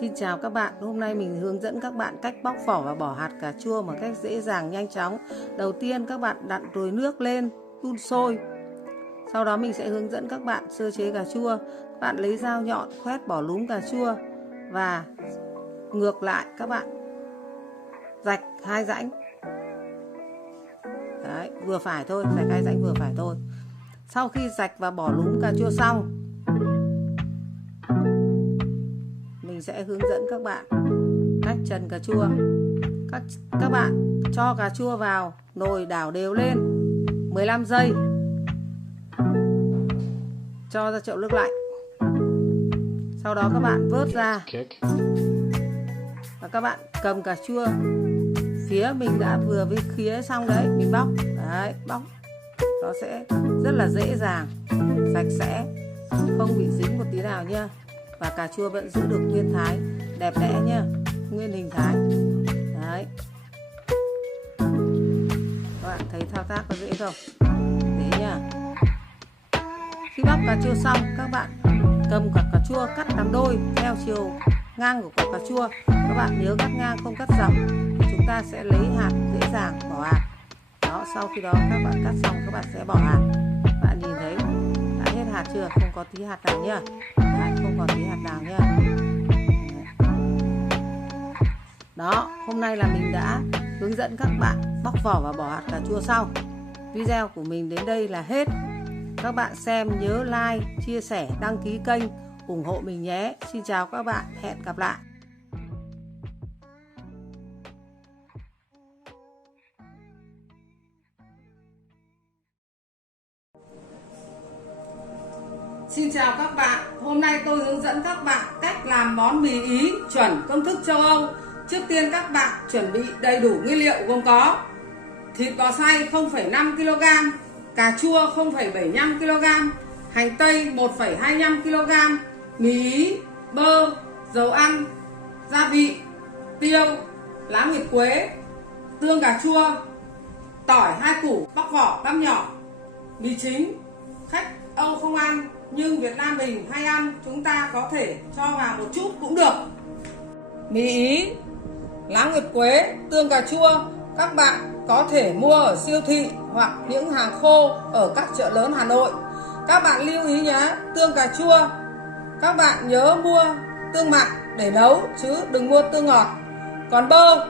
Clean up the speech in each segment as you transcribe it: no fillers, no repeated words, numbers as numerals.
Xin chào các bạn, hôm nay mình hướng dẫn các bạn cách bóc vỏ và bỏ hạt cà chua một cách dễ dàng nhanh chóng. Đầu tiên các bạn đặt nồi nước lên đun sôi. Sau đó mình sẽ hướng dẫn các bạn sơ chế cà chua. Các bạn lấy dao nhọn khoét bỏ lúm cà chua và ngược lại các bạn rạch 2 rãnh. Đấy, vừa phải thôi, rạch 2 rãnh vừa phải thôi. Sau khi rạch và bỏ lúm cà chua xong, mình sẽ hướng dẫn các bạn cách trần cà chua. Các bạn cho cà chua vào nồi, đảo đều lên 15 giây. Cho ra chậu nước lạnh. Sau đó các bạn vớt ra. Và các bạn cầm cà chua phía mình đã vừa với khía xong đấy, mình bóc. Đấy, bóc. Nó sẽ rất là dễ dàng, sạch sẽ, không bị dính một tí nào nhá. Và cà chua vẫn giữ được nguyên thái, đẹp đẽ nhá, nguyên hình thái. Đấy. Các bạn thấy thao tác có dễ không? Dễ nhá. Khi bóc cà chua xong, các bạn cầm quả cà chua cắt làm đôi theo chiều ngang của quả cà chua. Các bạn nhớ cắt ngang không cắt dọc thì chúng ta sẽ lấy hạt dễ dàng bỏ hạt. Đó, sau khi đó các bạn cắt xong các bạn sẽ bỏ hạt. Bạn nhìn thấy đã hết hạt chưa? Không có tí hạt nào nhá. Đấy, không có tí hạt nào nhá. Đó, hôm nay là mình đã hướng dẫn các bạn bóc vỏ và bỏ hạt cà chua xong. Video của mình đến đây là hết. Các bạn xem nhớ like, chia sẻ, đăng ký kênh, ủng hộ mình nhé. Xin chào các bạn, hẹn gặp lại. Xin chào các bạn, hôm nay tôi hướng dẫn các bạn cách làm món mì Ý chuẩn công thức châu Âu. Trước tiên các bạn chuẩn bị đầy đủ nguyên liệu gồm có thịt bò xay 0,5 kg, cà chua 0,75 kg, hành tây 1,25 kg, mì Ý, bơ, dầu ăn, gia vị, tiêu, lá nguyệt quế, tương cà chua, tỏi 2 củ bóc vỏ băm nhỏ, mì chính. Khách Âu không ăn nhưng Việt Nam mình hay ăn, chúng ta có thể cho vào một chút cũng được. Mì Ý, lá nguyệt quế, tương cà chua các bạn có thể mua ở siêu thị hoặc những hàng khô ở các chợ lớn Hà Nội. Các bạn lưu ý nhé, tương cà chua các bạn nhớ mua tương mặn để nấu chứ đừng mua tương ngọt. Còn bơ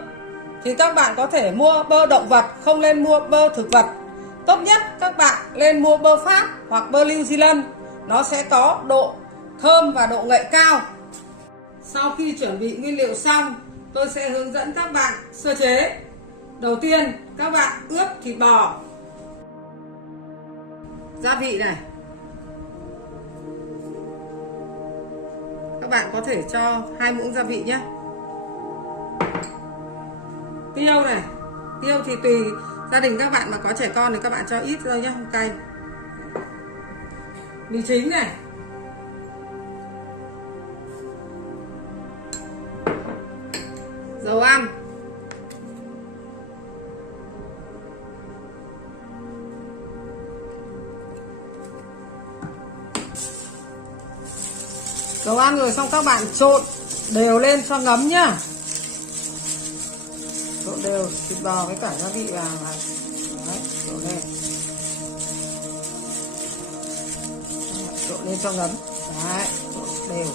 thì các bạn có thể mua bơ động vật, không nên mua bơ thực vật. Tốt nhất các bạn nên mua bơ Pháp hoặc bơ New Zealand, nó sẽ có độ thơm và độ ngậy cao. Sau khi chuẩn bị nguyên liệu xong, tôi sẽ hướng dẫn các bạn sơ chế. Đầu tiên các bạn ướp thịt bò, gia vị này. Các bạn có thể cho 2 muỗng gia vị nhé. Tiêu này, tiêu thì tùy gia đình các bạn, mà có trẻ con thì các bạn cho ít thôi nhé, không cay. Mì chính này, dầu ăn, dầu ăn rồi xong các bạn trộn đều lên cho ngấm nhá. Trộn đều thịt bò với cả gia vị vào này. Đấy, trộn lên. Trộn lên cho ngấm. Đấy, trộn đều.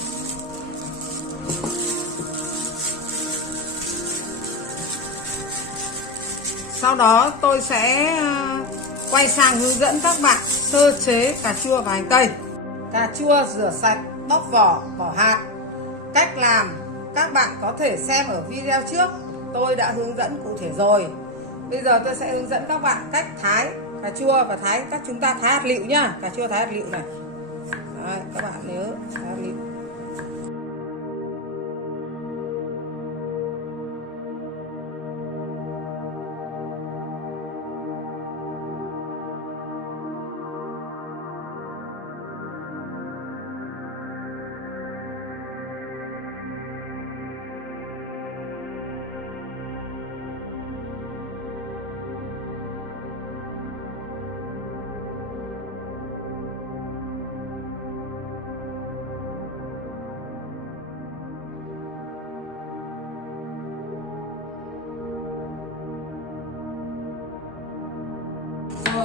Sau đó tôi sẽ quay sang hướng dẫn các bạn sơ chế cà chua và hành tây. Cà chua rửa sạch, bóc vỏ, bỏ hạt. Cách làm các bạn có thể xem ở video trước, tôi đã hướng dẫn cụ thể rồi. Bây giờ tôi sẽ hướng dẫn các bạn cách thái cà chua và cách chúng ta thái hạt lựu nhá. Cà chua thái hạt lựu này. Đấy, các bạn nhớ thái hạt lựu.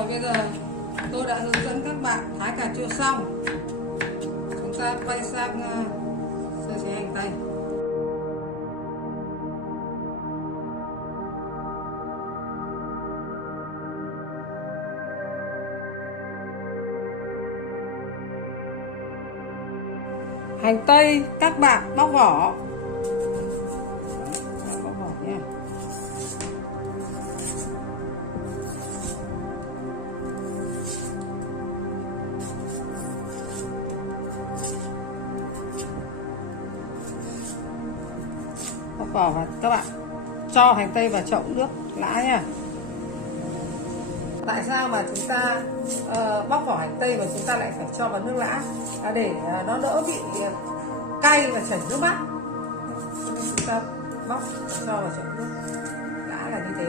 Rồi bây giờ tôi đã hướng dẫn các bạn thái cà chua xong. Chúng ta quay sang sơ chế hành tây. Hành tây các bạn bóc vỏ. Bóc vỏ nha. Bóc vỏ và các bạn cho hành tây vào chậu nước lã nha. Tại sao mà chúng ta bóc vỏ hành tây và chúng ta lại phải cho vào nước lã? Để nó đỡ bị cay và chảy nước mắt. Nên chúng ta bóc cho vào chậu nước lã là như thế.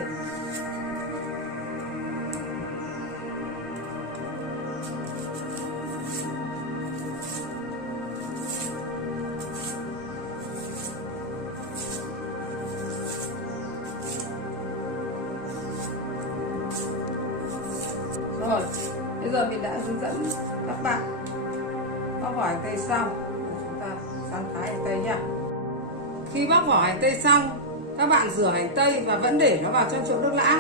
Rồi, bây giờ mình đã hướng dẫn các bạn bóc vỏ hành tây xong, chúng ta sang thái hành tây nha. Khi bóc vỏ hành tây xong, các bạn rửa hành tây và vẫn để nó vào trong chậu nước lã.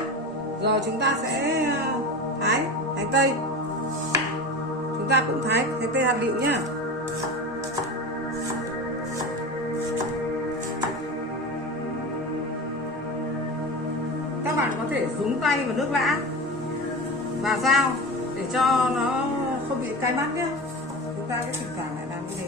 Rồi chúng ta sẽ thái hành tây. Chúng ta cũng thái hành tây hạt lựu nhá. Các bạn có thể nhúng tay vào nước lã và dao để cho nó không bị cay mắt nhé. Chúng ta cái thỉnh thoảng lại làm như thế.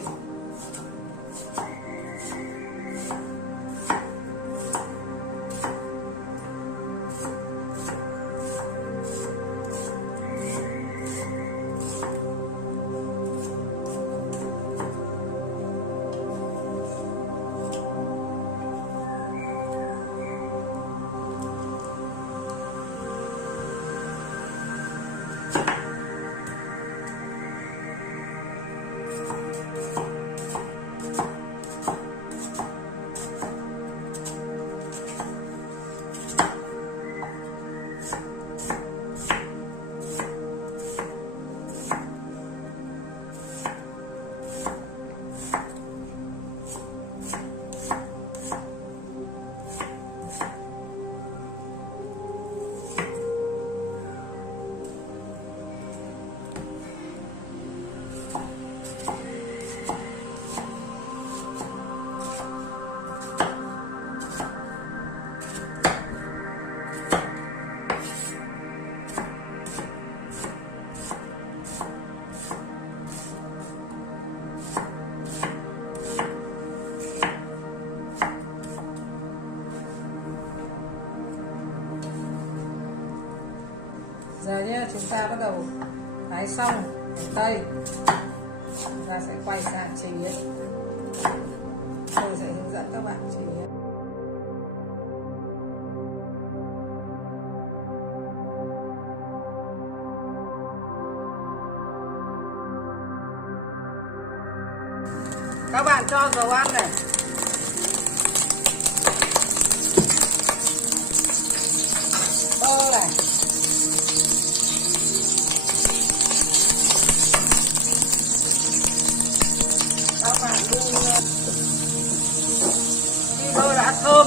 Giờ nhé, chúng ta bắt đầu thái xong hành tây, chúng ta sẽ quay sang chế biến. Tôi sẽ hướng dẫn các bạn chế biến. Các bạn cho dầu ăn này, bơ này, các bạn đun khi bơ đã thơm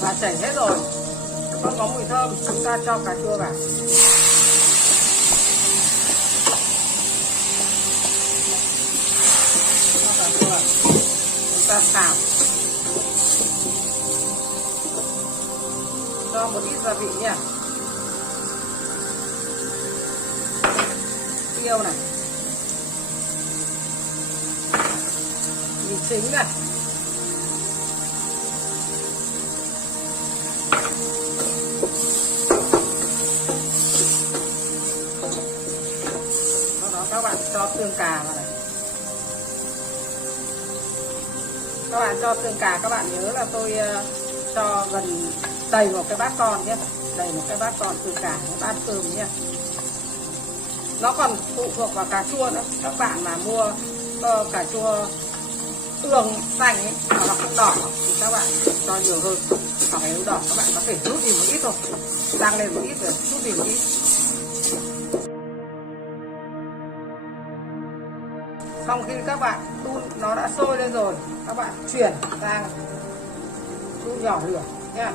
và chảy hết rồi, không có mùi thơm, chúng ta cho cà chua vào. Chúng ta xào, cho một ít gia vị nha, tiêu này, mì chính này, sau đó các bạn cho tương cà vào này. Các bạn cho tương cà, các bạn nhớ là tôi cho gần đầy một cái bát con nhé, đầy một cái bát con tương cà, bát cơm nhé. Nó còn phụ thuộc vào cà chua nữa. Các bạn mà mua cà chua tương xanh ấy mà nó không đỏ thì các bạn cho nhiều hơn. Còn nếu đỏ các bạn có thể rút đi một ít thôi, rang lên một ít rồi rút đi một ít. Xong khi các bạn đun nó đã sôi lên rồi, các bạn chuyển sang đun nhỏ lửa nha.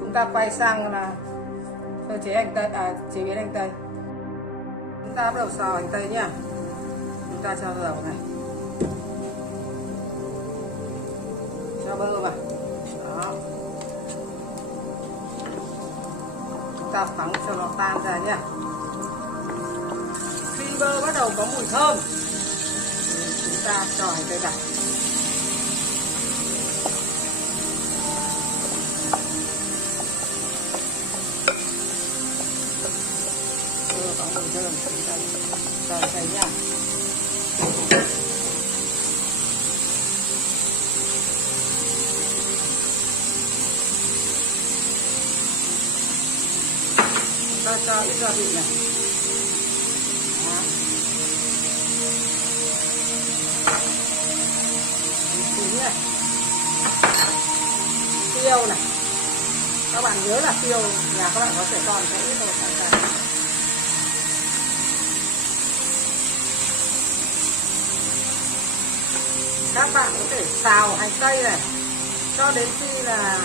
Chúng ta quay sang là sơ chế hành tây, chế biến hành tây. Chúng ta bắt đầu xào hành tây nha. Chúng ta cho dầu này, cho bơ vào. Đó. Chúng ta phắng cho nó tan ra nhá. Khi bơ bắt đầu có mùi thơm thì chúng ta cho hành tây vào. Bơ có mùi thơm chúng ta cho hành tây nhá. Ta cho ít gia vị này. Đó. Trứng này, tiêu này, các bạn nhớ là tiêu nhà các bạn có thể còn cái ít thôi cả. Các bạn có thể xào hành tây này cho đến khi là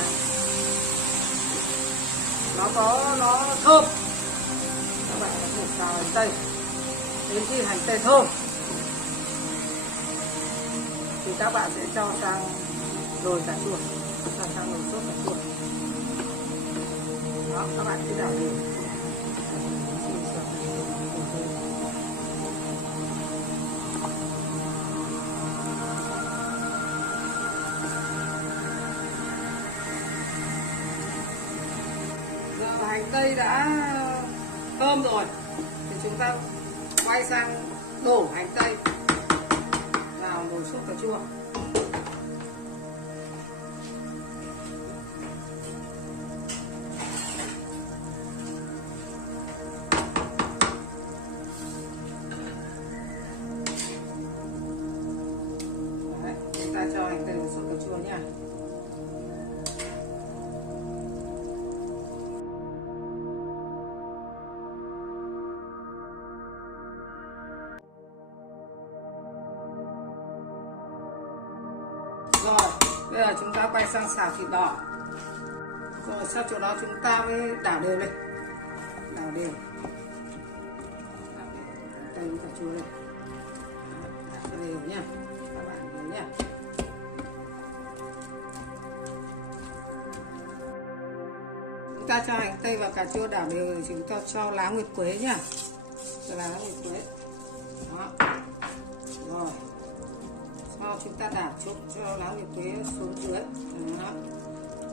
nó thơm. Các bạn có thể xào hành tây đến khi hành tây thơm thì các bạn sẽ cho sang nồi cà chua, cho sang nồi sốt cà chua. Đó, các bạn cứ đảo đều. Hành tây đã thơm rồi thì chúng ta quay sang đổ hành tây vào nồi sốt cà chua. Đấy, chúng ta cho hành tây vào sốt cà chua nha. Rồi, bây giờ chúng ta quay sang xào thịt bò. Rồi sau chỗ đó chúng ta mới đảo đều lên. Đảo đều. Tây với cà chua lên. Đảo cho đều nhá. Các bạn nhớ nhá. Chúng ta cho hành tây và cà chua đảo đều rồi chúng ta cho lá nguyệt quế nhá. Cho lá nguyệt quế. Đó. Rồi. Sau chúng ta đảo trộn cho lá nguyệt quế xuống dưới. Đó.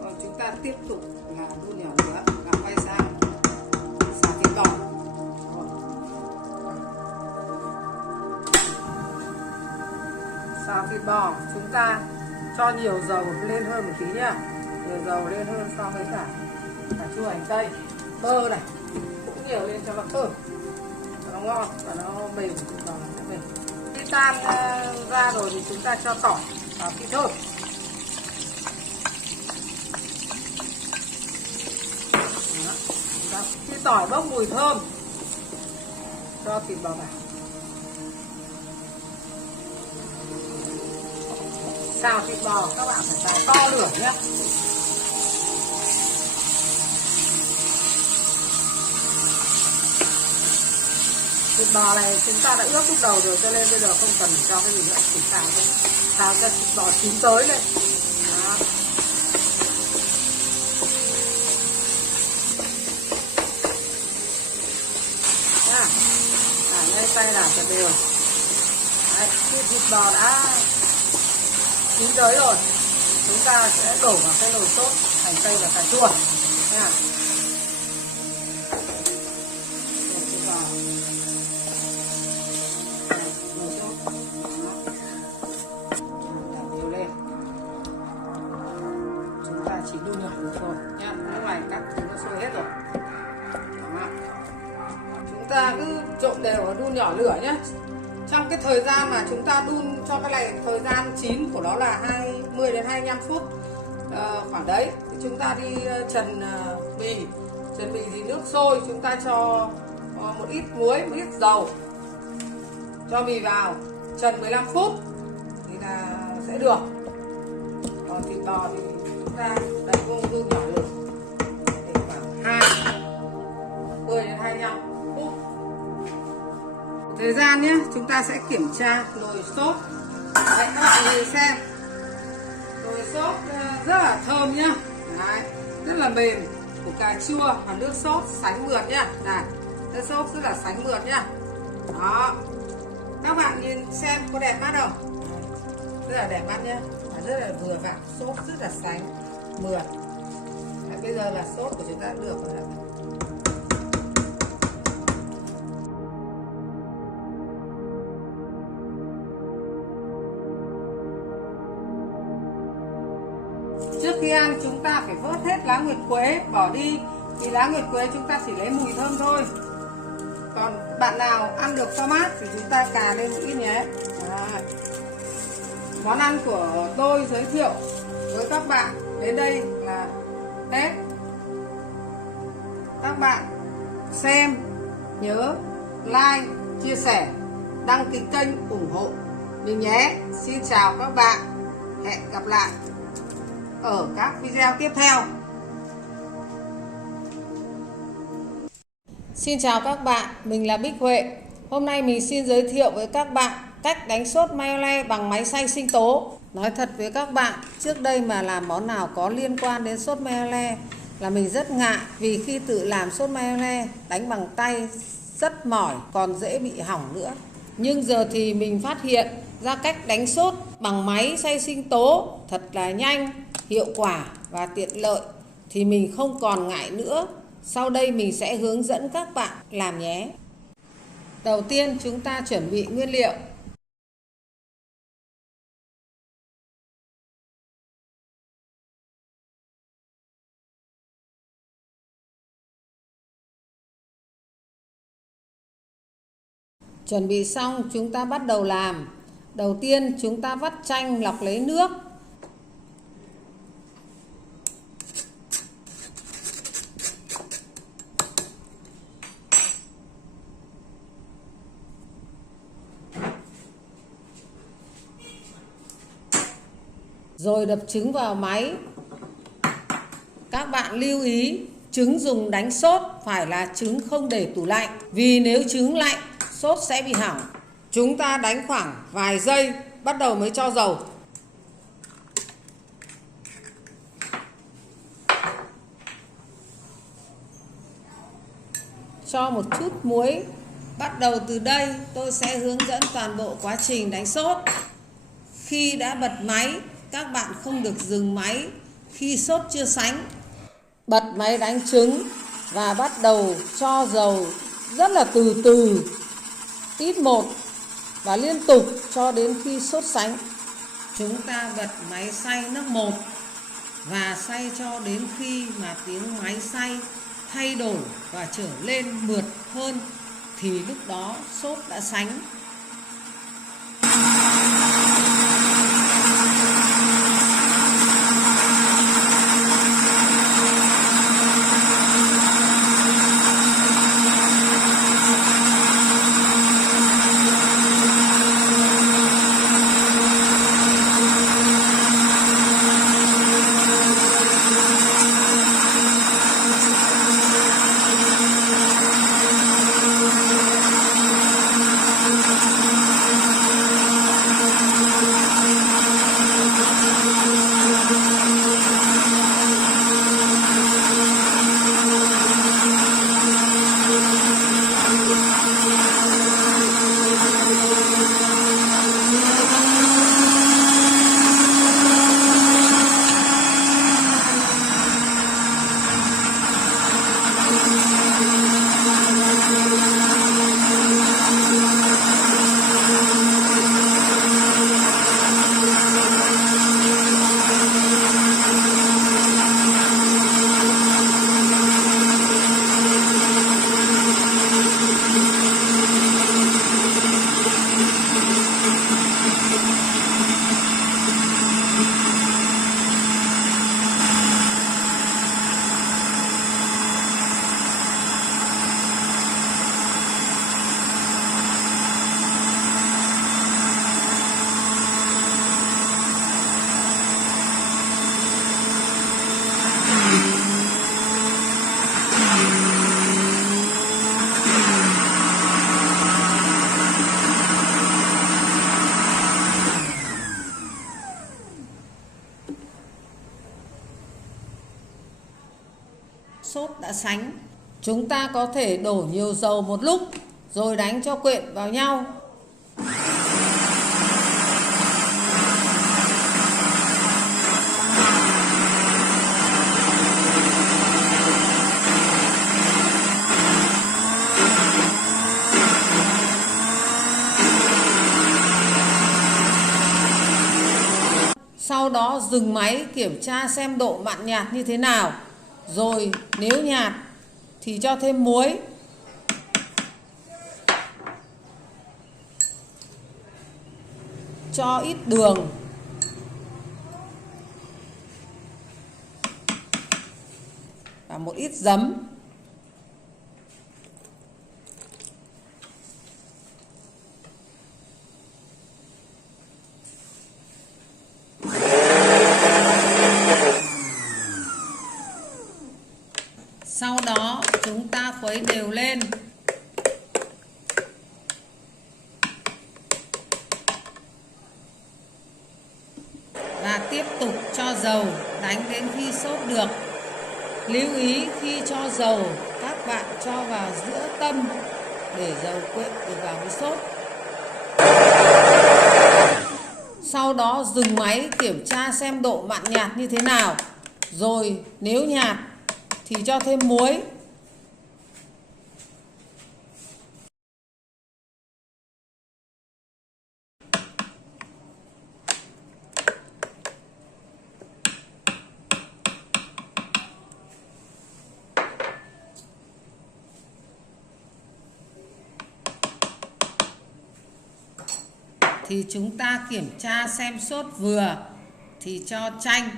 Rồi chúng ta tiếp tục là đun nhỏ lửa và quay sang xào thịt bò. Xào thịt bò chúng ta cho nhiều dầu lên hơn một tí nhá. Nhiều dầu lên hơn so với cả cà chua hành tây. Bơ này cũng nhiều lên cho nó thơm, cho nó ngon và nó mềm, thịt bò nó mềm. Khi tan ra rồi thì chúng ta cho tỏi vào khi thơm. Khi tỏi bốc mùi thơm cho thịt bò vào. Xào thịt bò các bạn phải xào to lửa nhé. Thịt bò này chúng ta đã ướp lúc đầu rồi cho nên bây giờ không cần cho cái gì nữa, chỉ xào thôi. Xào cho thịt bò chín tới lên. Đó. Nha. Ngay tay là thật đều. Đấy, khi thịt bò đã chín tới rồi, chúng ta sẽ đổ vào cái nồi sốt hành tây và cà chua. Nha. Chỉ đun nhỏ được thôi nhá, nước ngoài các thứ nó sôi hết rồi. Đó. Chúng ta cứ trộn đều và đun nhỏ lửa nhé. Trong cái thời gian mà chúng ta đun cho cái này, thời gian chín của nó là 20 đến 25 phút khoảng đấy, thì chúng ta đi trần mì. Trần mì thì nước sôi chúng ta cho một ít muối, một ít dầu cho mì vào trần 15 phút thì là sẽ được. Còn thịt bò thì chúng ta đậy vuông vuông nhỏ lửa để khoảng 10 đến 25 phút. Thời gian nhé, chúng ta sẽ kiểm tra nồi sốt. Đấy, các bạn nhìn xem, nồi sốt rất là thơm nhá. Đấy, rất là mềm, của cà chua và nước sốt sánh mượt nhá. Này, nước sốt rất là sánh mượt nhá. Đó, các bạn nhìn xem có đẹp mắt không? Rất là đẹp mắt nhá, và rất là vừa vặn, sốt rất là sánh mượt. Đấy, bây giờ là sốt của chúng ta đã được rồi. Trước khi ăn chúng ta phải vớt hết lá nguyệt quế bỏ đi, vì lá nguyệt quế chúng ta chỉ lấy mùi thơm thôi. Còn bạn nào ăn được pho mát thì chúng ta cà lên một ít nhé. Đấy. Món ăn của tôi giới thiệu với các bạn đến đây là hết. Các bạn xem nhớ like, chia sẻ, đăng ký kênh ủng hộ mình nhé. Xin chào các bạn, hẹn gặp lại ở các video tiếp theo. Xin chào các bạn, mình là Bích Huệ. Hôm nay mình xin giới thiệu với các bạn cách đánh sốt mayonnaise bằng máy xay sinh tố. Nói thật với các bạn, trước đây mà làm món nào có liên quan đến sốt mayonnaise là mình rất ngại, vì khi tự làm sốt mayonnaise đánh bằng tay rất mỏi, còn dễ bị hỏng nữa. Nhưng giờ thì mình phát hiện ra cách đánh sốt bằng máy xay sinh tố thật là nhanh, hiệu quả và tiện lợi, thì mình không còn ngại nữa. Sau đây mình sẽ hướng dẫn các bạn làm nhé. Đầu tiên chúng ta chuẩn bị nguyên liệu. Chuẩn bị xong chúng ta bắt đầu làm. Đầu tiên chúng ta vắt chanh lọc lấy nước. Rồi đập trứng vào máy. Các bạn lưu ý, trứng dùng đánh sốt phải là trứng không để tủ lạnh, vì nếu trứng lạnh, sốt sẽ bị hỏng. Chúng ta đánh khoảng vài giây, bắt đầu mới cho dầu. Cho một chút muối. Bắt đầu từ đây tôi sẽ hướng dẫn toàn bộ quá trình đánh sốt. Khi đã bật máy, các bạn không được dừng máy khi sốt chưa sánh. Bật máy đánh trứng và bắt đầu cho dầu rất là từ từ, ít một, và liên tục cho đến khi sốt sánh. Chúng ta bật máy xay nước 1 và xay cho đến khi mà tiếng máy xay thay đổi và trở lên mượt hơn, thì lúc đó sốt đã sánh. sốt đã sánh. Chúng ta có thể đổ nhiều dầu một lúc rồi đánh cho quyện vào nhau. Sau đó dừng máy kiểm tra xem độ mặn nhạt như thế nào. Rồi nếu nhạt thì cho thêm muối. Cho ít đường. Và một ít giấm. Sau đó chúng ta khuấy đều lên. Và tiếp tục cho dầu đánh đến khi sốt được. Lưu ý khi cho dầu các bạn cho vào giữa tâm để dầu quyện được vào với sốt. Sau đó dừng máy kiểm tra xem độ mặn nhạt như thế nào. Rồi nếu nhạt thì cho thêm muối. Thì chúng ta kiểm tra xem sốt vừa thì cho chanh.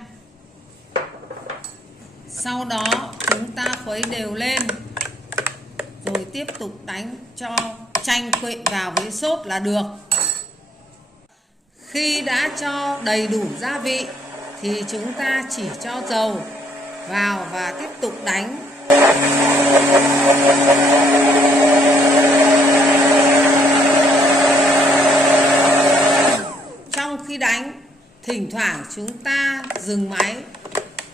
Sau đó chúng ta khuấy đều lên. Rồi tiếp tục đánh cho chanh quyện vào với sốt là được. Khi đã cho đầy đủ gia vị thì chúng ta chỉ cho dầu vào và tiếp tục đánh. Trong khi đánh, thỉnh thoảng chúng ta dừng máy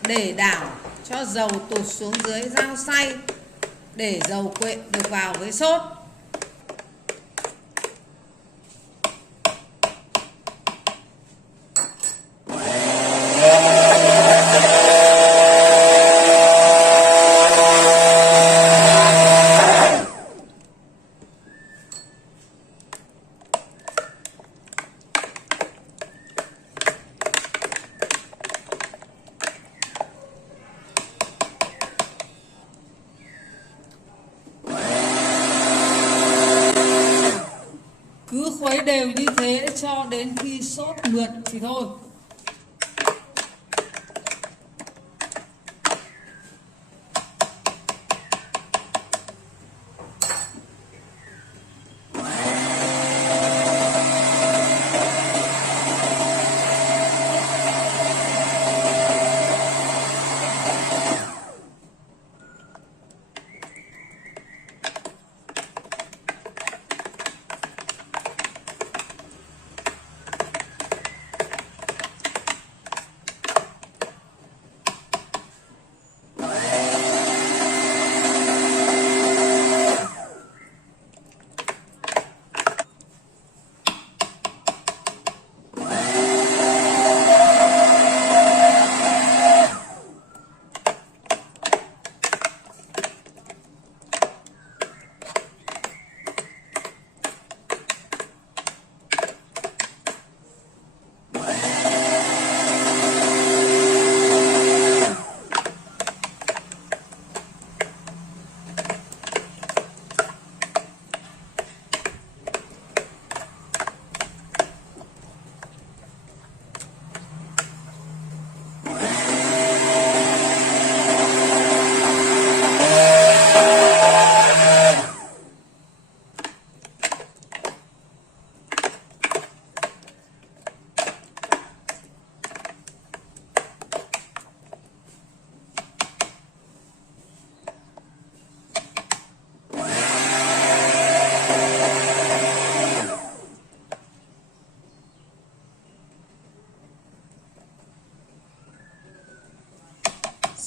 để đảo cho dầu tụt xuống dưới dao xay để dầu quyện được vào với sốt. Cứ khuấy đều như thế cho đến khi sốt mượt thì thôi.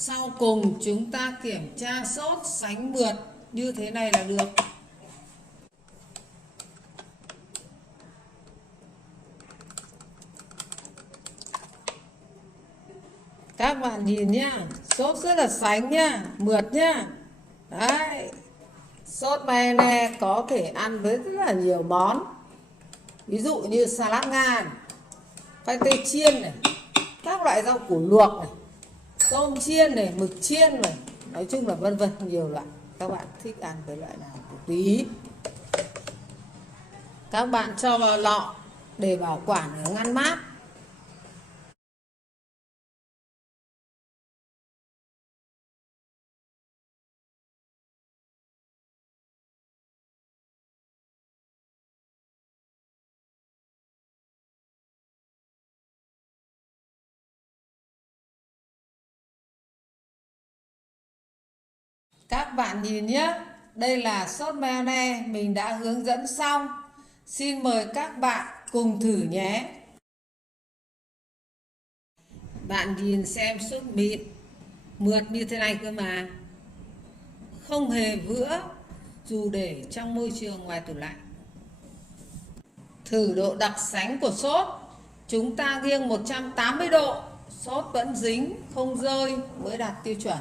Sau cùng chúng ta kiểm tra sốt sánh mượt như thế này là được. Các bạn nhìn nhá, sốt rất là sánh nhá, mượt nhá. Đấy, sốt mayonnaise có thể ăn với rất là nhiều món. Ví dụ như salad Nga, khoai tây chiên này, các loại rau củ luộc này, tôm chiên này, mực chiên này, nói chung là vân vân nhiều loại. Các bạn thích ăn với loại nào thì tùy ý. Các bạn cho vào lọ để bảo quản ở ngăn mát. Các bạn nhìn nhé, đây là sốt mayonnaise mình đã hướng dẫn xong. Xin mời các bạn cùng thử nhé. Bạn nhìn xem sốt mịn, mượt như thế này cơ mà. Không hề vữa dù để trong môi trường ngoài tủ lạnh. Thử độ đặc sánh của sốt. Chúng ta nghiêng 180 độ, sốt vẫn dính, không rơi mới đạt tiêu chuẩn.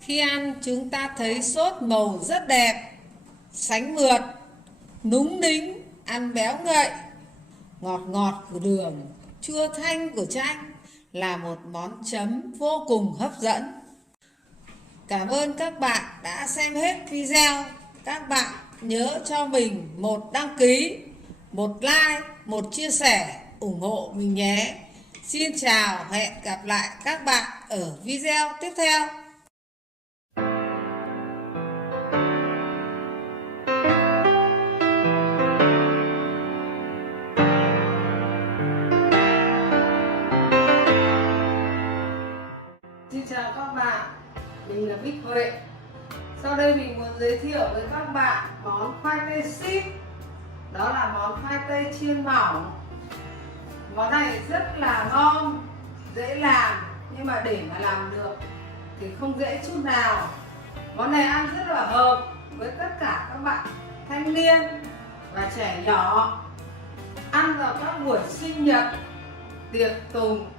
Khi ăn chúng ta thấy sốt màu rất đẹp, sánh mượt, núng nính, ăn béo ngậy, ngọt ngọt của đường, chua thanh của chanh là một món chấm vô cùng hấp dẫn. Cảm ơn các bạn đã xem hết video. Các bạn nhớ cho mình một đăng ký, một like, một chia sẻ, ủng hộ mình nhé. Xin chào, hẹn gặp lại các bạn ở video tiếp theo. Xin chào các bạn, mình là Bích Huệ. Sau đây mình muốn giới thiệu với các bạn món khoai tây ship. Đó là món khoai tây chiên mỏng. Món này rất là ngon, dễ làm, nhưng mà để mà làm được thì không dễ chút nào. Món này ăn rất là hợp với tất cả các bạn thanh niên và trẻ nhỏ. Ăn vào các buổi sinh nhật, tiệc tùng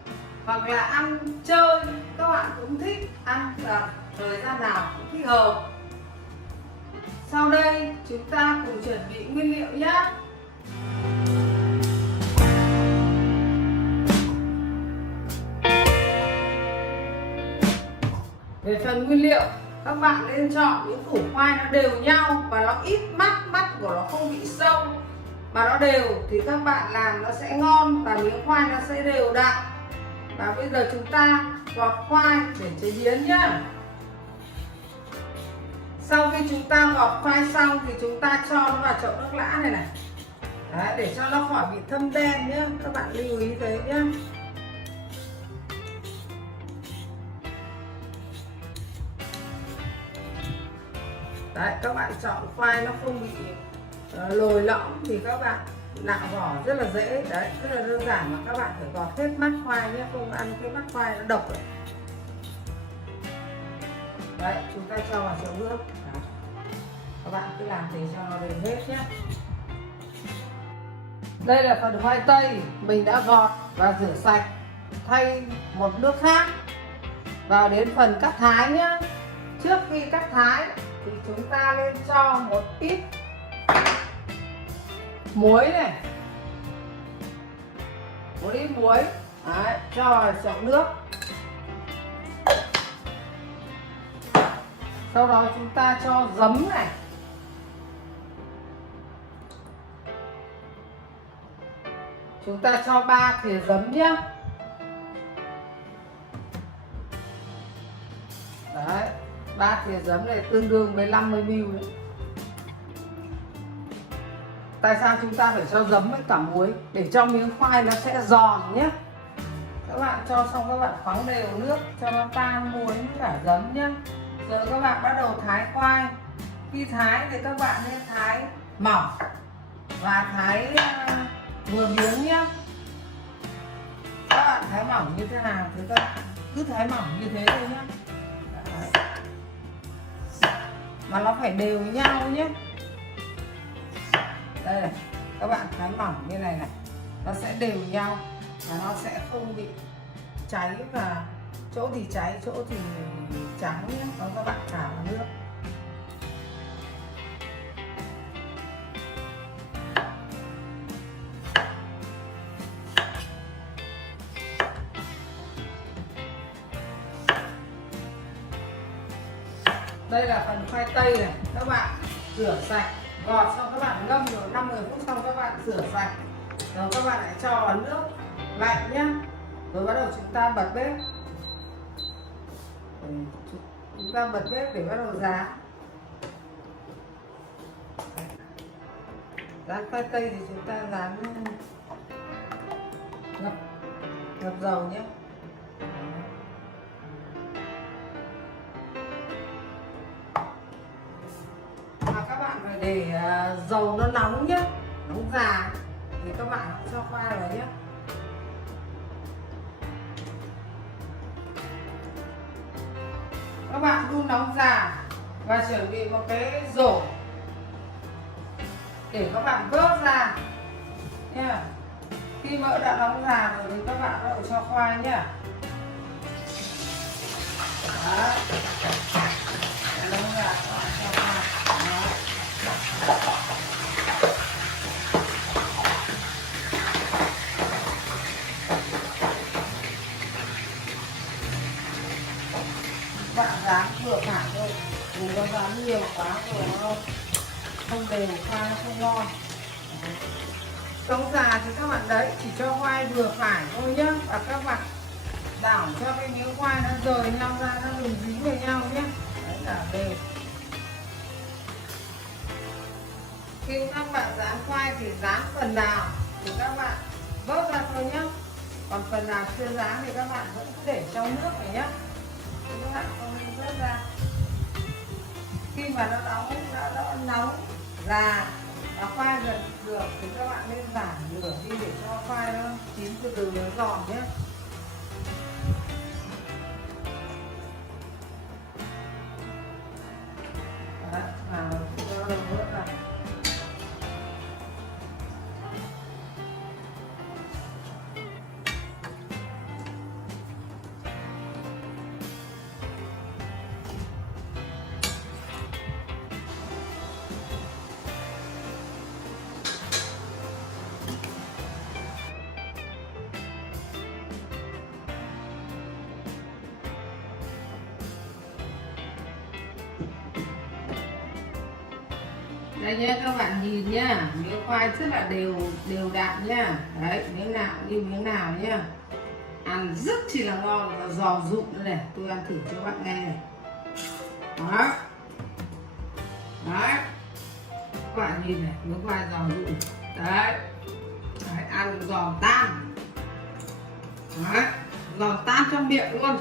hoặc là ăn chơi, các bạn cũng thích ăn vào thời gian nào cũng thích hợp. Sau đây chúng ta cùng chuẩn bị nguyên liệu nhé. Về phần nguyên liệu, các bạn nên chọn những củ khoai nó đều nhau và nó ít mắt của nó không bị sâu mà nó đều thì các bạn làm nó sẽ ngon và miếng khoai nó sẽ đều đặn. Và bây giờ chúng ta gọt khoai để chế biến nhá. Sau khi chúng ta gọt khoai xong thì chúng ta cho nó vào chậu nước lã này này. Đấy, để cho nó khỏi bị thâm đen nhé. Các bạn lưu ý thế nhé. Đấy, các bạn chọn khoai nó không bị lồi lõm thì các bạn nạo vỏ rất là dễ. Đấy, rất là đơn giản mà các bạn phải gọt hết mắt khoai nhé, không ăn cái mắt khoai nó độc đấy. Đấy, chúng ta cho vào chậu nước. Đấy. Các bạn cứ làm thế cho nó đều hết nhé. Đây là phần khoai tây mình đã gọt và rửa sạch, thay một nước khác. Vào đến phần cắt thái nhé. Trước khi cắt thái thì chúng ta nên cho một ít muối này, một ít muối. Đấy, cho vào chậu nước. Sau đó chúng ta cho giấm này, chúng ta cho 3 thìa giấm nhé. Đấy, 3 thìa giấm này tương đương với 50 ml đấy. Tại sao chúng ta phải cho giấm với cả muối? Để cho miếng khoai nó sẽ giòn nhé. Các bạn cho xong các bạn khoắng đều nước cho nó tan muối với cả giấm nhé. Rồi các bạn bắt đầu thái khoai. Khi thái thì các bạn nên thái mỏng và thái vừa miếng nhé. Các bạn thái mỏng như thế nào thì các bạn cứ thái mỏng như thế thôi nhá. Đấy. Mà nó phải đều với nhau nhé. Đây này, các bạn thái mỏng như này này, nó sẽ đều nhau và nó sẽ không bị cháy, và chỗ thì cháy chỗ thì trắng nhé. Đó, các bạn thả vào nước. Đây là phần khoai tây này, các bạn rửa sạch, gọt xong các bạn ngâm rồi 5-10 phút xong các bạn rửa sạch. Rồi các bạn lại cho vào nước lạnh nhé. Rồi bắt đầu chúng ta bật bếp. Chúng ta bật bếp để bắt đầu rán. Rán khoai tây thì chúng ta rán ngập dầu nhé. Mà các bạn phải để dầu nó nóng nhé, nóng già thì các bạn cho khoai vào nhé. Các bạn đun nóng già và chuẩn bị một cái rổ để các bạn vớt ra nha. Khi mỡ đã nóng già rồi thì các bạn bắt đầu cho khoai nhé. Đó. Nóng già các bạn cho khoai. Đó. Bạn rán vừa phải thôi, đừng có rán nhiều quá rồi nó không đều, khoai nó không ngon. Nóng già thì các bạn đấy chỉ cho khoai vừa phải thôi nhá, và các bạn đảo cho cái miếng khoai nó rời nhau ra, nó đừng dính vào nhau nhé. Đấy là đều. Khi các bạn rán khoai thì rán phần nào thì các bạn vớt ra thôi nhé, còn phần nào chưa rán thì các bạn vẫn cứ để trong nước này nhé. Các bạn không nên vớt ra. Khi mà nó nóng già và khoai gần được thì các bạn nên giảm lửa đi để cho khoai nó chín từ từ nó giòn nhé. Đấy, cho nó vớt ra. Đây nhé, các bạn nhìn nhá, miếng khoai rất là đều đặn nhá. Đấy, miếng nào như miếng nào nhá. Ăn rất chỉ là ngon và giòn rụm nữa này, tôi ăn thử cho các bạn nghe này. Đó. Đấy. Các bạn nhìn này, miếng khoai giòn rụm. Đấy. Đấy, ăn giòn tan. Đấy, giòn tan trong miệng luôn.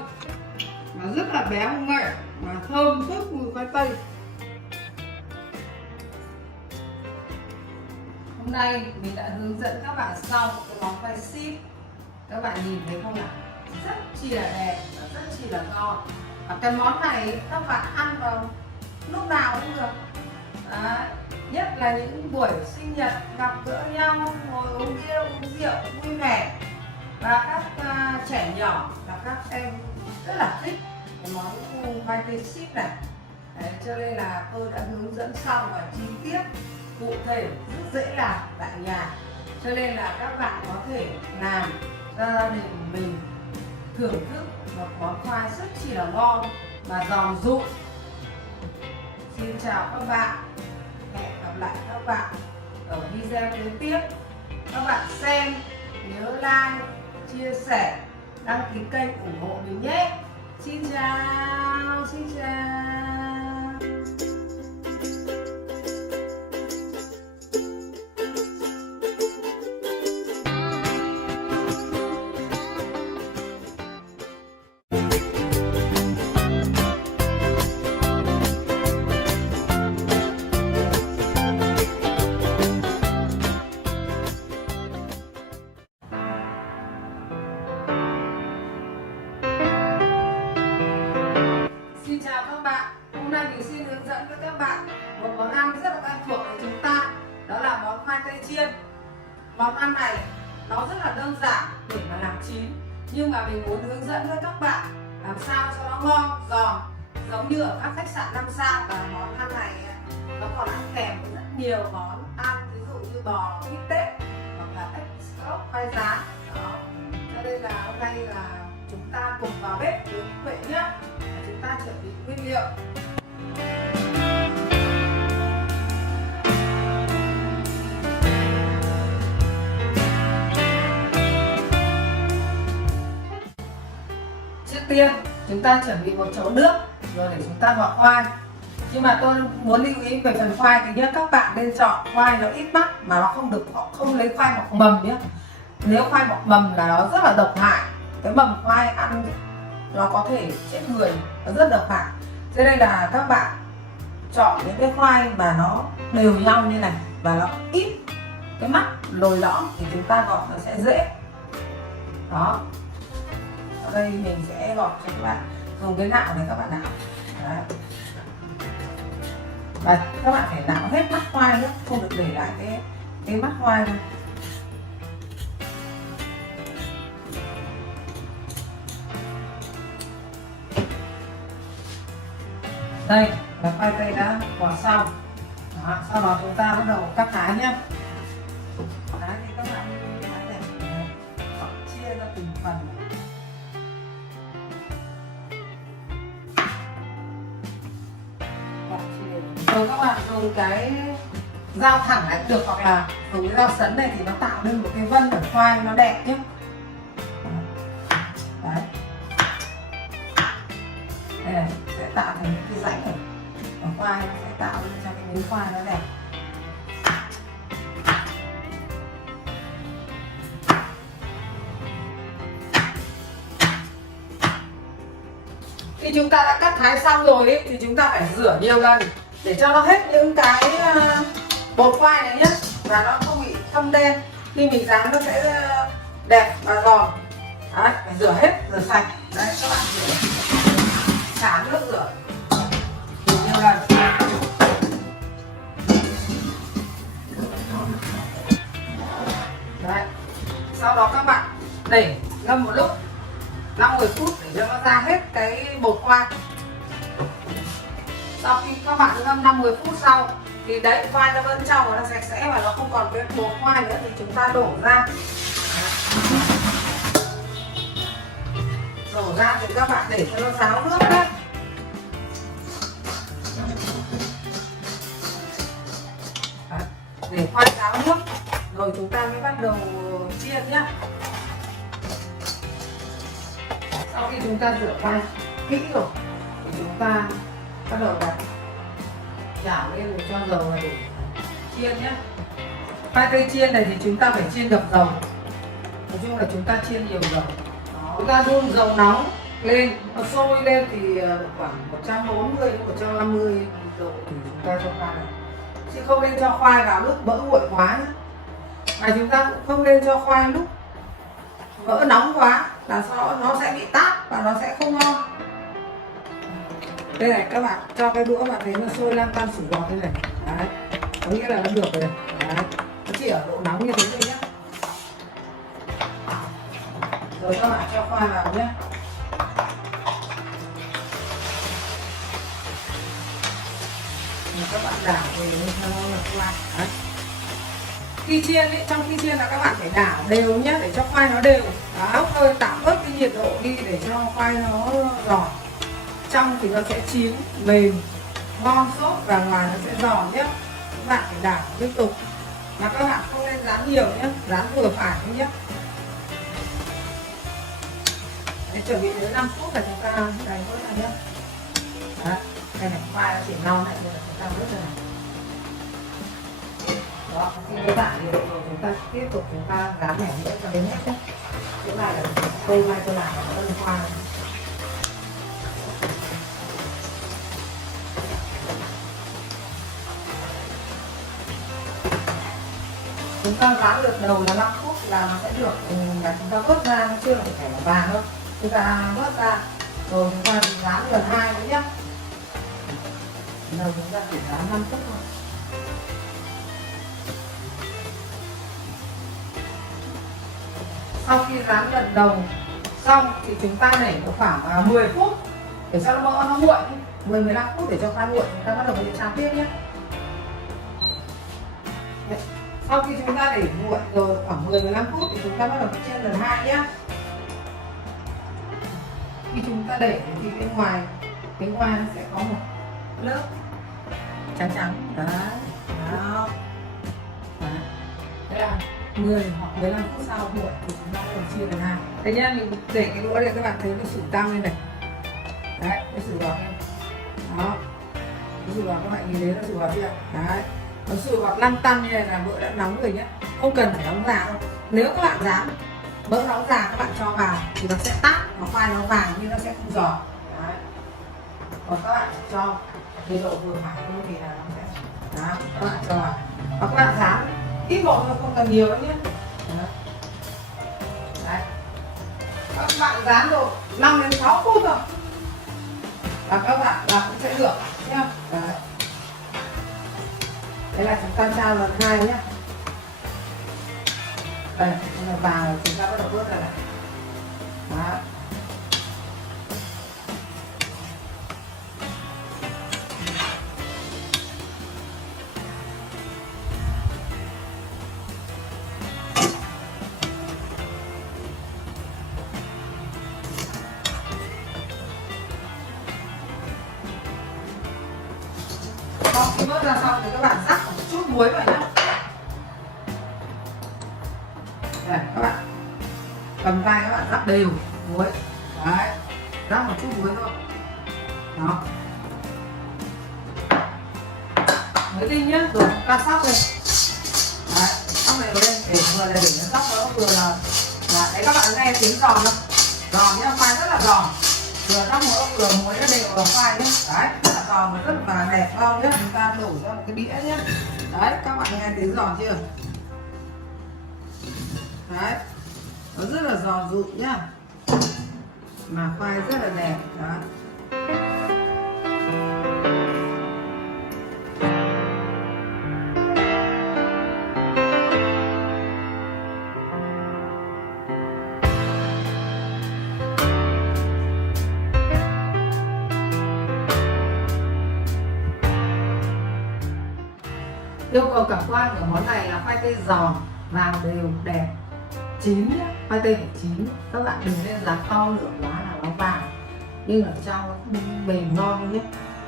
Nó rất là béo ngậy và thơm phức mùi khoai tây. Hôm nay mình đã hướng dẫn các bạn xong cái món khoai ship. Các bạn nhìn thấy không nào? Rất chi là đẹp và rất chi là ngon. Và cái món này các bạn ăn vào lúc nào cũng được. Đấy. Nhất là những buổi sinh nhật gặp gỡ nhau, ngồi uống bia uống rượu vui vẻ. Và các trẻ nhỏ và các em rất là thích cái món khoai tây ship này. Đấy, cho nên là tôi đã hướng dẫn xong và chi tiết cụ thể, rất dễ làm tại nhà, cho nên là các bạn có thể làm cho gia đình mình thưởng thức một món khoai rất chỉ là ngon và giòn rụm. Xin chào các bạn, hẹn gặp lại các bạn ở video kế tiếp. Các bạn xem nhớ like, chia sẻ, đăng ký kênh ủng hộ mình nhé. Xin chào, xin chào. Hôm nay mình xin hướng dẫn với các bạn một món ăn rất là quen thuộc của chúng ta, đó là món khoai tây chiên. Món ăn này nó rất là đơn giản để mà làm chín, nhưng mà mình muốn hướng dẫn với các bạn làm sao cho nó ngon, giòn, giống như ở các khách sạn 5 sao. Và món ăn này nó còn ăn kèm với rất nhiều món ăn, ví dụ như bò bít tết hoặc là escalope, khoai rán đó. Cho nên là hôm nay là chúng ta cùng vào bếp với Huệ nhé. Chúng ta chuẩn bị nguyên liệu. Trước tiên chúng ta chuẩn bị một chậu nước rồi để chúng ta bỏ khoai. Nhưng mà tôi muốn lưu ý về phần khoai thì nhé, các bạn nên chọn khoai nó ít mắt, mà nó không lấy khoai bọc mầm nhé. Nếu khoai bọc mầm là nó rất là độc hại, cái mầm khoai ăn nó có thể chết người, nó rất độc hại. Cho nên là các bạn chọn những cái khoai mà nó đều nhau như này và nó ít cái mắt lồi lõm thì chúng ta gọt nó sẽ dễ. Đó. Ở đây mình sẽ gọt cho các bạn dùng cái nạo để các bạn nạo. Đấy. Và các bạn phải nạo hết mắt khoai nhé, không được để lại cái mắt khoai đâu. Đây là khoai tây đã bỏ xong. Đó, sau đó chúng ta bắt đầu cắt thái nhé. Thái thì các bạn thái để chia ra từng phần. Rồi các bạn dùng cái dao thẳng này được, hoặc là dùng cái dao sấn này thì nó tạo nên một cái vân ở khoai nó đẹp nhé. Đấy. Đây này, sẽ tạo thành những cái rãnh ở khoai, nó sẽ tạo lên cho cái miếng khoai nó đẹp. Khi chúng ta đã cắt thái xong rồi ấy, thì chúng ta phải rửa nhiều lần để cho nó hết những cái bột khoai này nhé, và nó không bị thâm đen. Khi mình rán nó sẽ đẹp và giòn. Đấy, phải rửa hết, rửa sạch. Đấy, các bạn rửa, xả nước rửa nhiều lần. Đấy. Sau đó các bạn để ngâm một lúc 5-10 phút để cho nó ra hết cái bột khoai. Sau khi các bạn ngâm 5-10 phút sau thì đấy, khoai nó vẫn trong và nó sạch sẽ và nó không còn cái bột khoai nữa thì chúng ta đổ ra. Đổ ra thì các bạn để cho nó ráo nước đấy. Để khoai ráo nước rồi chúng ta mới bắt đầu chiên nhé. Sau khi chúng ta rửa khoai kỹ rồi thì chúng ta bắt đầu đặt chảo lên để cho dầu này để chiên nhé. Khoai tây chiên này thì chúng ta phải chiên ngập dầu. Nói chung là chúng ta chiên nhiều dầu. Đó. Chúng ta đun dầu nóng lên, nó sôi lên thì khoảng 140 đến 150 độ thì chúng ta cho khoai vào. Chứ không nên cho khoai vào lúc vỡ nguội quá nhé. Và chúng ta cũng không nên cho khoai lúc vỡ nóng quá, là sao nó sẽ bị tát và nó sẽ không ngon. Đây này, các bạn cho cái đũa bạn thấy nó sôi lan tan sủi bọt thế này. Đấy, có nghĩa là nó được rồi. Đấy, nó chỉ ở độ nóng như thế thôi nhé. Rồi các bạn cho khoai vào nhé. Rồi các bạn đảo về cho nó là khoai. Đấy. Khi chiên ấy, trong khi chiên là các bạn phải đảo đều nhé, để cho khoai nó đều. Đó, hơi tạo bớt cái nhiệt độ đi để cho khoai nó giòn. Trong thì nó sẽ chín mềm, ngon sốt và ngoài nó sẽ giòn nhé. Các bạn phải đảo liên tục. Mà các bạn không nên rán nhiều nhé, rán vừa phải thôi nhé. Để chuẩn bị đến 5 phút là chúng ta đầy vớt ra nhé. Đó, đây này, khoai nó chỉ non lại rồi là chúng ta vớt ra này. Đó, khi các bạn thì rồi chúng ta tiếp tục chúng ta rán mẻ nữa cho đến hết nhé. Chỗ này là tôi mai tôi làm nó đơn khoai. Chúng ta rán được đầu là 5 phút là nó sẽ được, là chúng ta vớt ra, nó chưa phải là vàng đâu. Chúng ta vớt ra rồi chúng ta rán lần 2 nữa nhé. Đầu chúng ta chỉ rán 5 phút thôi. Sau khi rán lần đầu xong thì chúng ta để khoảng 10 phút để cho mỡ nó nguội, 10-15 phút để cho它nguội, chúng ta bắt đầu mới tráng tiếp nhé. Sau khi chúng ta để nguội rồi khoảng 10-15 phút thì chúng ta bắt đầu chiên lần 2 nhé. Khi chúng ta để thì bên ngoài nó sẽ có một lớp trắng trắng đó. Đó. Đấy là 10 hoặc 15 phút sau nguội thì chúng ta bắt đầu chia lần 2. Thế nhá, mình để cái đũa này các bạn thấy nó sủi tăng lên này. Đấy, nó sủi bọt lên. Đó. Nó sủi bọt, các bạn nhìn thấy nó sủi bọt chưa? Đấy. Nó sủi bọt lăn tăn như này là mỡ đã nóng rồi nhé. Không cần phải nóng già đâu. Nếu các bạn dám mỡ nóng già các bạn cho vào thì nó sẽ tát, nó khoai nó vàng nhưng nó sẽ không giòn. Đấy. Còn các bạn cho nhiệt độ vừa phải thôi thì là nó sẽ đó, các bạn cho vào. Và các bạn rán ít một thôi, không cần nhiều đâu nhé. Đấy. Các bạn rán rồi 5 đến 6 phút rồi và các bạn là cũng sẽ được nhá. Đấy. Đây là chúng ta trao lần 2 nhé. Đây, là vào chúng ta bắt đầu vớt ra này. Đó. Sau khi vớt ra xong thì các bạn rắc một chút muối vào nhé. Đây, các bạn cầm tay các bạn rắc đều muối. Đấy, rắc một chút muối thôi. Đó. Mới tinh nhé, rồi chúng ta sóc lên. Đấy, sóc này lên để vừa là để nó sóc nó vừa là đấy, các bạn nghe tiếng giòn không? Giòn nhá, khoai rất là giòn. Vừa rắc mỡ vừa muối nó đều vào khoai nhé. Đấy, rất là giòn và rất là đẹp ngon nhé. Chúng ta đổ ra một cái đĩa nhé. Đấy, các bạn nghe tiếng giòn chưa? Đấy, nó rất là giòn rụm nhá, mà khoai rất là đẹp đó. Yêu cầu cảm quan của món này là khoai tây giòn, vàng đều, đẹp, chín nhé. Khoai tây phải chín, các bạn đừng nên rán to lượng quá là nó vàng nhưng ở trong mềm ngon nhé.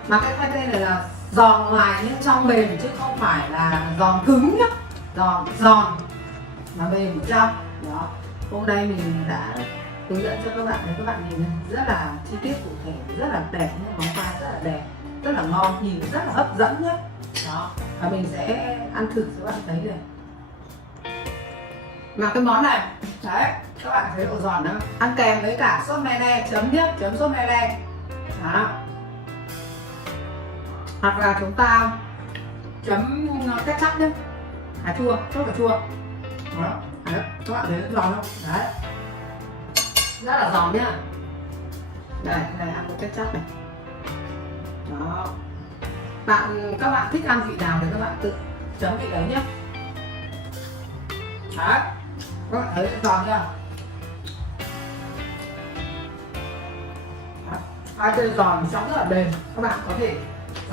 Mà cái khoai tây này là giòn ngoài nhưng trong mềm chứ không phải là giòn cứng nhé. Giòn mà mềm ở trong. Đó. Hôm nay mình đã hướng dẫn cho các bạn để các bạn nhìn rất là chi tiết cụ thể, rất là đẹp nhé. Món khoai rất là đẹp, rất là ngon, nhìn rất là hấp dẫn nhé. Đó. Và mình sẽ ăn thử cho các bạn thấy này. Mà cái món này, đấy, các bạn thấy độ giòn đó, ăn kèm với cả sốt mele chấm nhé, chấm sốt mele. Đó. Hoặc là chúng ta chấm ketchup nhé, cà chua, sốt cà chua. Đó. Đấy, các bạn thấy nó giòn không? Đấy, rất là giòn nhá. Đây, này ăn một ketchup này. Đó. Các bạn thích ăn vị nào thì các bạn tự chấm vị đấy nhé. Đấy, các bạn thấy giòn chưa? Khoai tây giòn trong rất là bền, các bạn có thể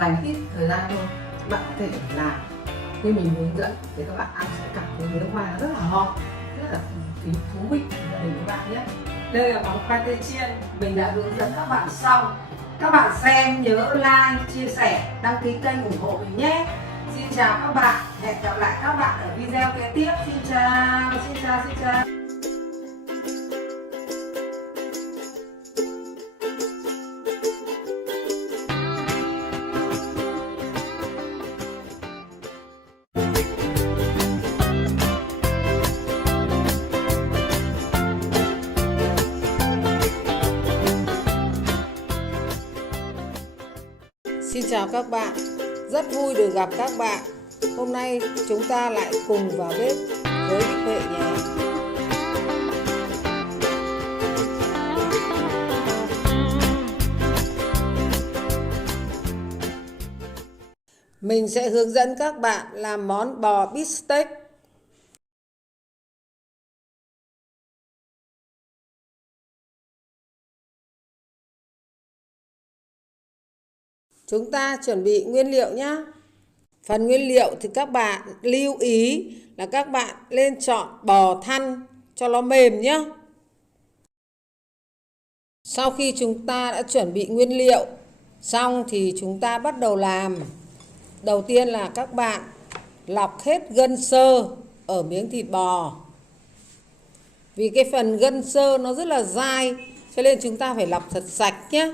dành ít thời gian thôi, các bạn có thể làm như mình hướng dẫn để các bạn ăn sẽ cảm thấy miếng khoai rất là ngon, rất là thú vị để các bạn nhé. Đây là món khoai tây chiên mình đã hướng dẫn các bạn xong. Các bạn xem nhớ like, chia sẻ, đăng ký kênh ủng hộ mình nhé. Xin chào các bạn, hẹn gặp lại các bạn ở video kế tiếp. Xin chào, xin chào, xin chào. Xin chào các bạn, rất vui được gặp các bạn. Hôm nay chúng ta lại cùng vào bếp với Bích Huệ nhé. Mình sẽ hướng dẫn các bạn làm món bò bít tết. Chúng ta chuẩn bị nguyên liệu nhé. Phần nguyên liệu thì các bạn lưu ý là các bạn nên chọn bò thăn cho nó mềm nhé. Sau khi chúng ta đã chuẩn bị nguyên liệu xong thì chúng ta bắt đầu làm. Đầu tiên là các bạn lọc hết gân xơ ở miếng thịt bò. Vì cái phần gân xơ nó rất là dai cho nên chúng ta phải lọc thật sạch nhé.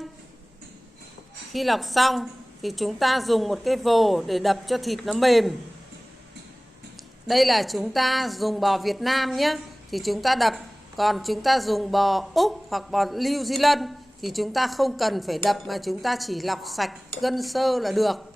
Khi lọc xong thì chúng ta dùng một cái vồ để đập cho thịt nó mềm. Đây là chúng ta dùng bò Việt Nam nhé, thì chúng ta đập. Còn chúng ta dùng bò Úc hoặc bò New Zealand thì chúng ta không cần phải đập mà chúng ta chỉ lọc sạch gân xơ là được.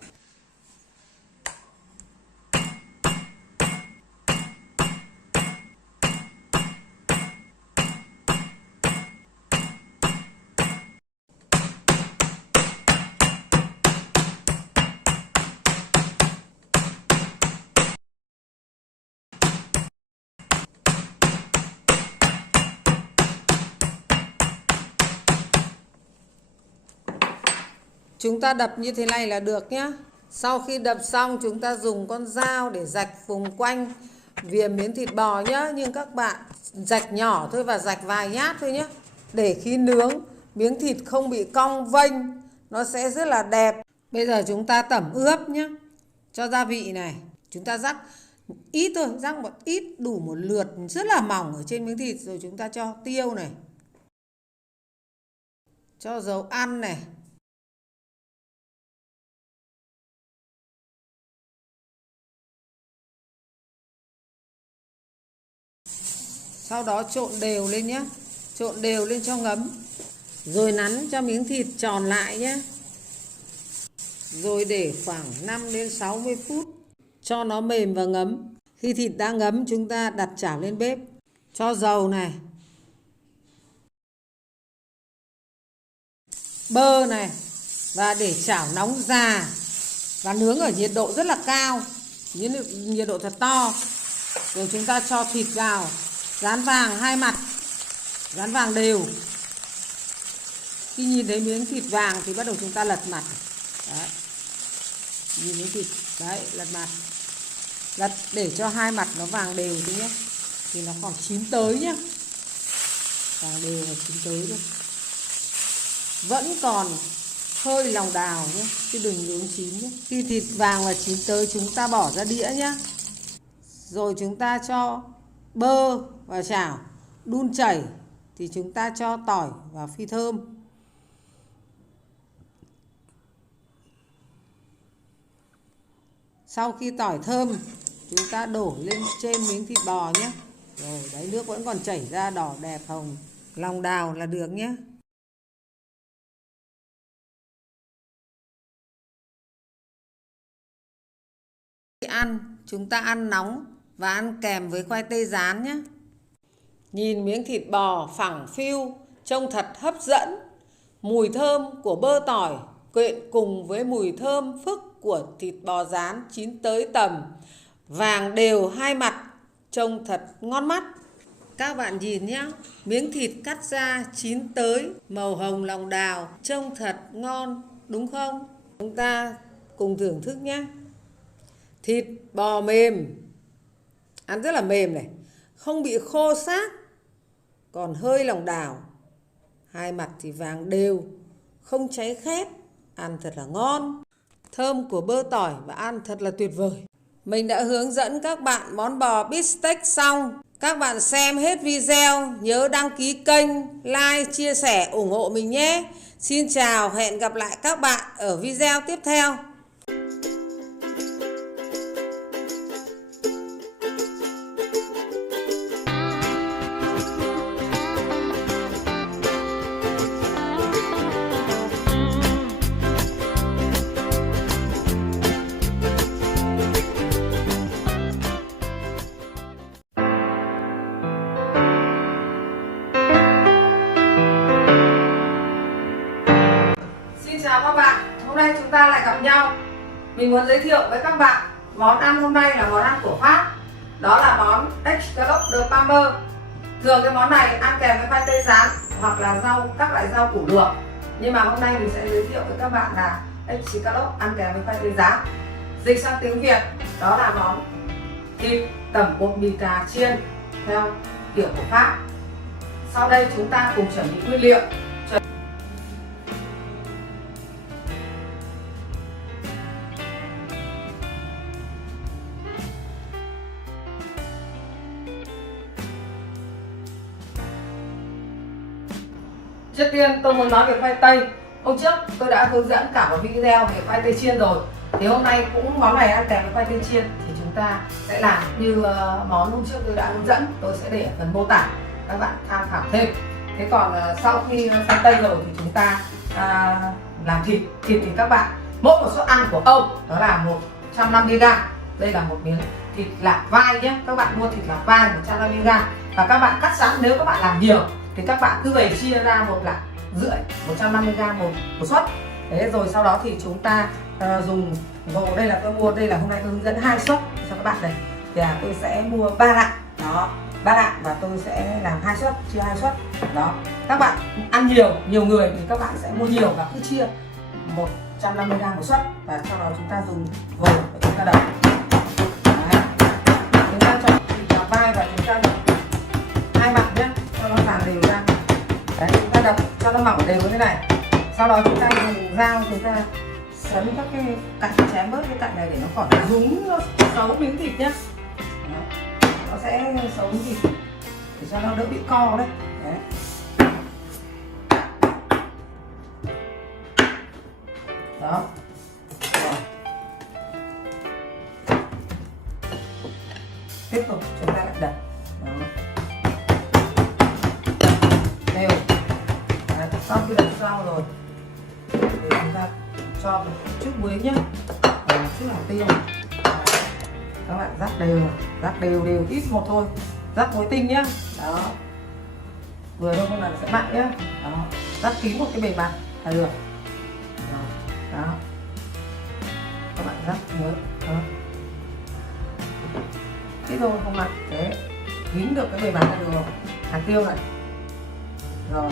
Chúng ta đập như thế này là được nhé. Sau khi đập xong chúng ta dùng con dao để rạch vùng quanh vỉa miếng thịt bò nhé. Nhưng các bạn rạch nhỏ thôi và rạch vài nhát thôi nhé. Để khi nướng miếng thịt không bị cong vênh, nó sẽ rất là đẹp. Bây giờ chúng ta tẩm ướp nhé. Cho gia vị này, chúng ta rắc ít thôi, rắc một ít đủ một lượt rất là mỏng ở trên miếng thịt. Rồi chúng ta cho tiêu này, cho dầu ăn này, sau đó trộn đều lên nhé. Trộn đều lên cho ngấm. Rồi nắn cho miếng thịt tròn lại nhé. Rồi để khoảng 5 đến 60 phút cho nó mềm và ngấm. Khi thịt đã ngấm chúng ta đặt chảo lên bếp. Cho dầu này, bơ này, và để chảo nóng già và nướng ở nhiệt độ rất là cao, nhiệt độ thật to. Rồi chúng ta cho thịt vào, rán vàng hai mặt, rán vàng đều. Khi nhìn thấy miếng thịt vàng thì bắt đầu chúng ta lật mặt. Đấy. Nhìn miếng thịt, đấy, lật mặt. Lật để cho hai mặt nó vàng đều thôi nhé. Thì nó còn chín tới nhé. Vàng đều và chín tới thôi. Vẫn còn hơi lòng đào nhé, chứ đừng nướng chín nhé. Khi thịt vàng và chín tới chúng ta bỏ ra đĩa nhé. Rồi chúng ta cho bơ vào chảo, đun chảy thì chúng ta cho tỏi và phi thơm. Sau khi tỏi thơm, chúng ta đổ lên trên miếng thịt bò nhé. Rồi đấy, nước vẫn còn chảy ra đỏ đẹp hồng, lòng đào là được nhé. Ăn, chúng ta ăn nóng và ăn kèm với khoai tây rán nhé. Nhìn miếng thịt bò phẳng phiu, trông thật hấp dẫn. Mùi thơm của bơ tỏi quyện cùng với mùi thơm phức của thịt bò rán chín tới tầm, vàng đều hai mặt, trông thật ngon mắt. Các bạn nhìn nhé, miếng thịt cắt ra chín tới, màu hồng lòng đào, trông thật ngon, đúng không? Chúng ta cùng thưởng thức nhé. Thịt bò mềm, ăn rất là mềm này, không bị khô xác, còn hơi lòng đào. Hai mặt thì vàng đều, không cháy khét, ăn thật là ngon. Thơm của bơ tỏi và ăn thật là tuyệt vời. Mình đã hướng dẫn các bạn món bò bít tết xong. Các bạn xem hết video, nhớ đăng ký kênh, like, chia sẻ, ủng hộ mình nhé. Xin chào, hẹn gặp lại các bạn ở video tiếp theo. Chào các bạn, hôm nay chúng ta lại gặp nhau. mình muốn giới thiệu với các bạn món ăn hôm nay là món ăn của Pháp, đó là món escalope de Parme. Thường cái món này ăn kèm với khoai tây rán hoặc là các loại rau củ luộc, nhưng mà hôm nay mình sẽ giới thiệu với các bạn là escalope ăn kèm với khoai tây rán. Dịch sang tiếng Việt đó là món thịt tẩm bột mì cà chiên theo kiểu của Pháp. Sau đây chúng ta cùng chuẩn bị nguyên liệu. Trước tiên tôi muốn nói về khoai tây. Hôm trước tôi đã hướng dẫn cả một video về khoai tây chiên rồi. Thì hôm nay cũng món này ăn kèm với khoai tây chiên thì chúng ta sẽ làm như món hôm trước tôi đã hướng dẫn. Tôi sẽ để ở phần mô tả, các bạn tham khảo thêm. Thế còn sau khi khoai tây rồi thì chúng ta làm thịt. Thịt thì các bạn mỗi một suất ăn của Âu đó là 150g. Đây là một miếng thịt lạc vai nhé. Các bạn mua thịt lạc vai 150g. Và các bạn cắt sẵn, nếu các bạn làm nhiều thì các bạn cứ về chia ra một lạng rưỡi, 150g một suất. Thế rồi sau đó thì chúng ta dùng gồm, đây là tôi mua, đây là hôm nay tôi hướng dẫn 2 suất cho các bạn này. Thì tôi sẽ mua 3 lạng đó, 3 lạng và tôi sẽ làm 2 suất, chia 2 suất đó. Các bạn ăn nhiều người thì các bạn sẽ mua nhiều và cứ chia 150g một suất, và sau đó chúng ta dùng gồm và chúng ta đập. Chúng ta chọn thịt lạc vai và chúng ta đập hai mặt nhé, cho nó dàn đều ra. Đấy, chúng ta đập cho nó mỏng đều như thế này. Sau đó chúng ta dùng dao chúng ta sấn các cái cạnh, chém bớt cái cạnh này để nó khỏi rúm, nó xấu miếng thịt nhé. Nó sẽ xấu miếng thịt để cho nó đỡ bị co đấy. Đấy. Đó. Rồi. Tiếp tục chúng ta lại đập. Đó. Đều. Đấy. Sau khi đập xong rồi thì chúng ta cho một chút muối nhé, và một chút hạt tiêu. Các bạn rắc đều ít một thôi, rắc muối tinh nhé. Đó, vừa thôi không làm sẽ mặn nhé. Đó, rắc kín một cái bề mặt là được. Đó, các bạn rắc muối. Đó, thế thôi không mặn, thế kín được cái bề mặt là được rồi. Hạt tiêu này, rồi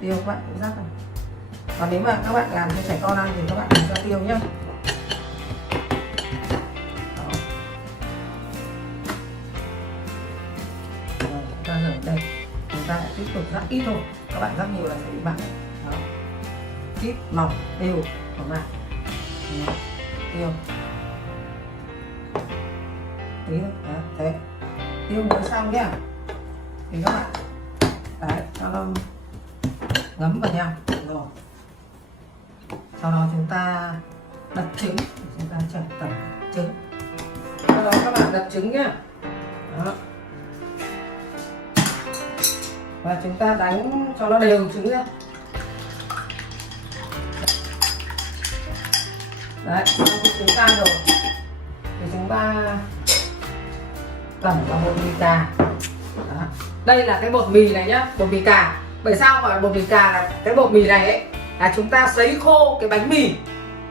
tiêu các bạn cũng rắc này. Còn nếu mà các bạn làm cho trẻ con ăn thì các bạn đừng cho tiêu nhé. Chúng ta rửa đây, chúng ta lại tiếp tục rắc ít thôi. Các bạn rắc nhiều là sẽ bị mặn. Đó, ít mỏng đều mỏng lại. Tiêu tí thôi. Đó, thế tiêu muối xong nhé thì các bạn đấy cho nó ngấm vào nhau rồi. Sau đó chúng ta đập trứng, chúng ta chặt tẩm trứng. Sau đó các bạn đập trứng nhé. Đó. Và chúng ta đánh cho nó đều trứng ra. Đấy, sau khi trứng tan rồi thì chúng ta tẩm vào bột mì cà. Đó. Đây là cái bột mì này nhá, bột mì cà. Bởi sao gọi là bột mì cà? Là cái bột mì này ấy là chúng ta sấy khô cái bánh mì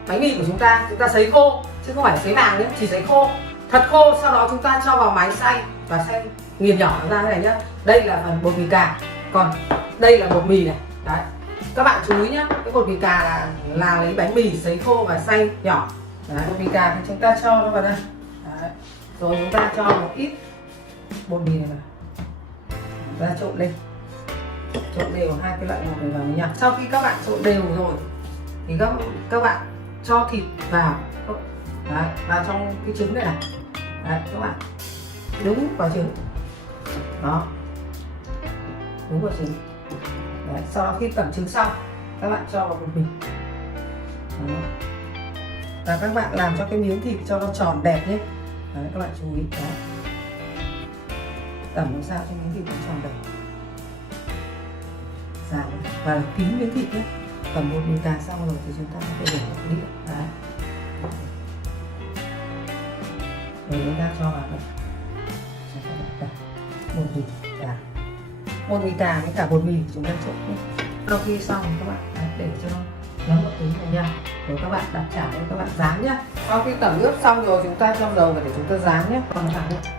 của chúng ta sấy khô chứ không phải sấy vàng nữa, chỉ sấy khô thật khô. Sau đó chúng ta cho vào máy xay và xay nghiền nhỏ ra thế này nhá. Đây là phần bột mì cà, còn đây là bột mì này. Đấy, các bạn chú ý nhá, cái bột mì cà là lấy bánh mì sấy khô và xay nhỏ. Đấy, bột mì cà thì chúng ta cho nó vào đây. Đấy, rồi chúng ta cho một ít bột mì này vào, chúng ta trộn lên, trộn đều hai cái loại bột này vào với nhau. Sau khi các bạn trộn đều rồi thì các bạn cho thịt vào. Đấy, vào trong cái trứng này này. Đấy, các bạn đúng vào trứng. Đó, đúng vào trứng. Đấy, sau đó khi tẩm trứng xong các bạn cho vào bột mì. Đó. Và các bạn làm cho cái miếng thịt cho nó tròn đẹp nhé. Đấy, các bạn chú ý. Đó, tẩm làm sao cho miếng thịt nó tròn đẹp, dàn và kín miếng thịt nhé. Tẩm bột mì cà xong rồi thì chúng ta có thể để vào đĩa. Đấy, rồi chúng ta cho vào đây bột mì cà, bột mì cà với cả bột mì chúng ta trộn nhé. Sau khi xong các bạn để cho nó Nấm một tí này nha. Rồi các bạn đặt chảo lên các bạn rán nhá. Sau khi tẩm ướp xong rồi chúng ta cho dầu vào để chúng ta rán nhé. Còn thẳng nhé.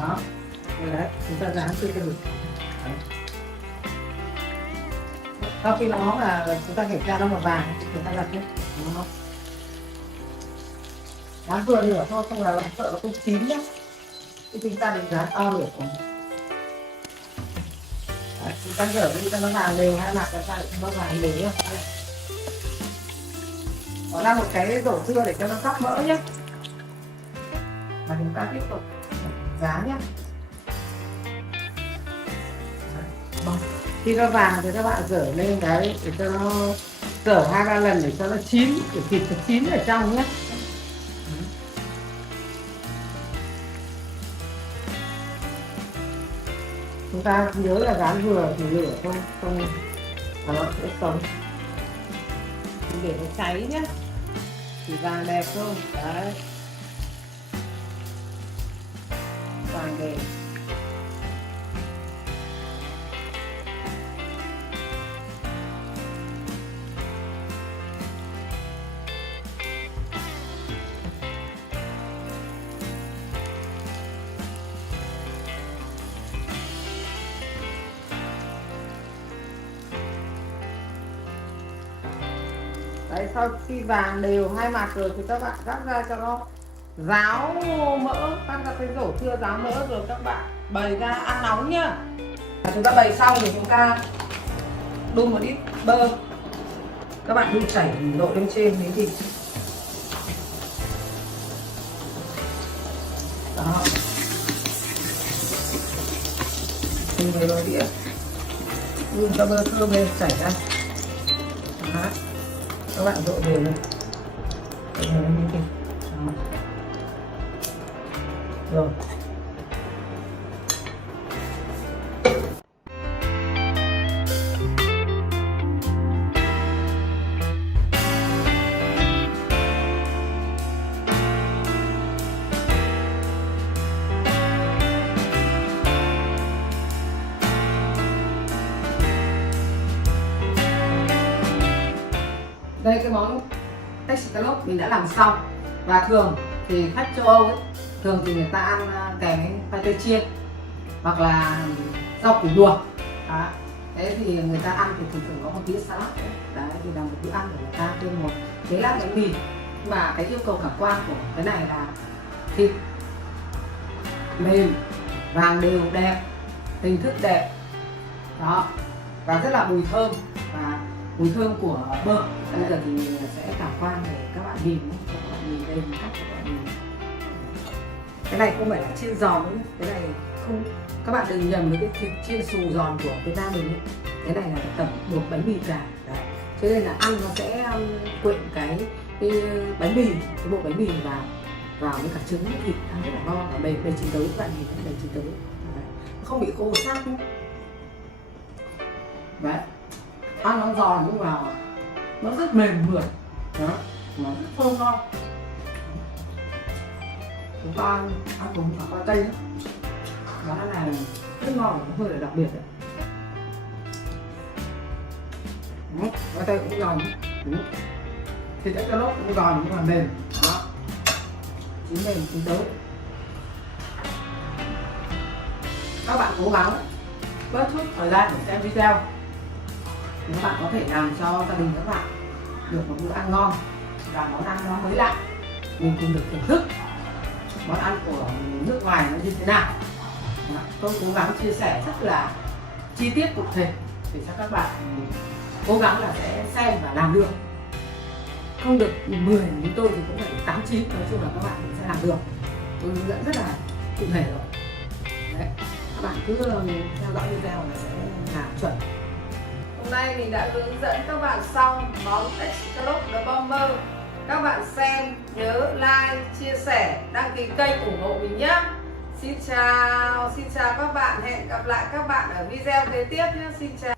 Đó. Đấy, chúng ta rán từ từ. Sau khi nó là chúng ta kiểm tra nó màu vàng chúng ta lật nhé. Rán vừa lửa thôi, không là sợ nó không chín nhé. Thì chúng ta đừng rán to lửa của chúng ta rửa đi cho nó vàng đều, hai mặt chúng ta để cho nó vàng đều nhé. Đó là một cái rổ dưa để cho nó sóc mỡ nhé. Và chúng ta tiếp tục rán nhé. Khi nó vàng thì các bạn rửa lên cái để cho nó rửa 2-3 lần để cho nó chín, để thịt nó chín ở trong nhé. Chúng ta nhớ là rán vừa thì lửa không đó sẽ sống, để nó cháy nhé, thì vàng đẹp thôi. Đấy, vàng đẹp. Đấy, sau khi vàng đều hai mặt rồi thì các bạn cắt ra cho nó ráo mỡ, cắt ra cái rổ thưa ráo mỡ rồi các bạn bày ra ăn nóng nhá. Chúng ta bày xong thì chúng ta đun một ít bơ, các bạn đun chảy đổ lên trên miếng thịt. Đó, mình về rồi đĩa đun cho bơ thơm lên chảy ra. Đó, các bạn đổ đều lên miếng thịt. Rồi đây cái món escalope mình đã làm xong. Và thường thì khách châu Âu ấy, thường thì người ta ăn kèm với khoai tây chiên hoặc là rau củ luộc. Đó. Thế thì người ta ăn thì thường có một đĩa salad. Đấy thì là một bữa ăn của người ta thêm một cái lát bánh mì. Mà cái yêu cầu cảm quan của cái này là thịt mềm, vàng đều đẹp, hình thức đẹp. Đó, và rất là mùi thơm và mùi thơm của bơ. Bây giờ thì mình sẽ cảm quan để các bạn nhìn, các bạn nhìn đây cách các bạn nhìn. Cái này không phải là chiên giòn nữa, cái này không, các bạn đừng nhầm với cái thịt chiên xù giòn của Việt Nam mình ấy. Cái này là tẩm một bánh mì gà. Đấy, cho nên là ăn nó sẽ quyện cái bánh mì, cái bộ bánh mì vào với cả trứng với thịt, ăn rất là ngon và bề chín tới. Các bạn nhìn thấy bề chín tới, không bị khô xác nữa. Đấy, ăn nó giòn nhưng mà nó rất mềm mượt. Đó, nó rất thơm ngon. Chúng ta ăn cùng khoai tây đó. Món này rất ngon, nó hơi là đặc biệt đấy. Khoai tây cũng giòn. Thịt escalope cũng giòn nhưng mà mềm. Đó, chín mềm chín tới. Các bạn cố gắng bớt chút thời gian để xem video. Các bạn có thể làm cho gia đình các bạn được một bữa ăn ngon và món ăn nó mới lạ. Mình cùng được thưởng thức món ăn của nước ngoài nó như thế nào. Đó, tôi cố gắng chia sẻ rất là chi tiết cụ thể để cho các bạn cố gắng là sẽ xem và làm được. Không được 10 như tôi thì cũng phải 8-9, nói chung là các bạn cũng sẽ làm được. Tôi hướng dẫn rất là cụ thể rồi. Đấy, các bạn cứ theo dõi video là sẽ làm chuẩn. Hôm nay mình đã hướng dẫn các bạn xong món escalope the bomber. Các bạn xem nhớ like, chia sẻ, đăng ký kênh ủng hộ mình nhé. Xin chào các bạn, hẹn gặp lại các bạn ở video kế tiếp nhé. Xin chào.